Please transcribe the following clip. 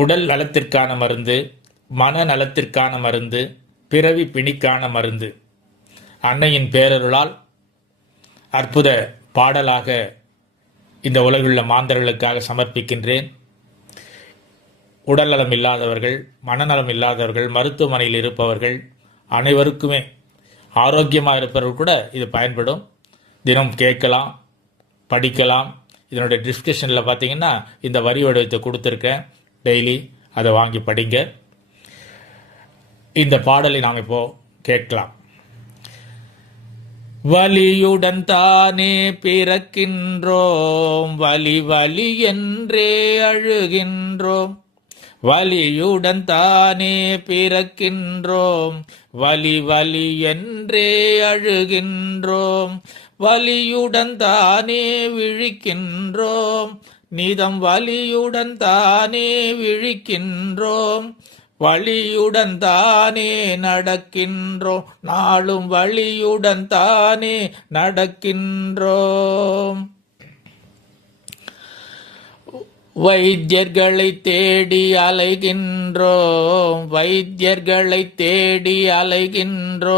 உடல் நலத்திற்கான மருந்து மன நலத்திற்கான மருந்து பிறவி பிணிக்கான மருந்து. அன்னையின் பேரருளால் அற்புத பாடலாக இந்த உலகுள்ள மாந்தர்களுக்காக சமர்ப்பிக்கின்றேன். உடல்நலம் இல்லாதவர்கள் மனநலம் இல்லாதவர்கள் மருத்துவமனையில் இருப்பவர்கள் அனைவருக்குமே ஆரோக்கியமாக இருப்பவர்கள் கூட இது பயன்படும். தினம் கேட்கலாம் படிக்கலாம். இதனுடைய டிஸ்கிரிப்ஷனில் பார்த்தீங்கன்னா இந்த வரி வடிவத்தை கொடுத்துருக்கேன். டெய்லி அதை வாங்கி படிங்க. இந்த பாடலை நாம் இப்போ கேட்கலாம். வலியுடன் தானே பிறக்கின்றோம் வலி வலி என்றே அழுகின்றோம். வலியுடன் தானே பிறக்கின்றோம் வலி வலி என்றே அழுகின்றோம். வலியுடன் தானே விழிக்கின்றோம் நிதம் வலியுடன் தானே விழிக்கின்றோம். வழியுடன் தானே நடக்கின்றோம். நாளும் வழியுடன் தானே நடக்கின்றோம். வைத்தியர்களை தேடி அலைகின்றோம். வைத்தியர்களை தேடி அலைகின்றோம்.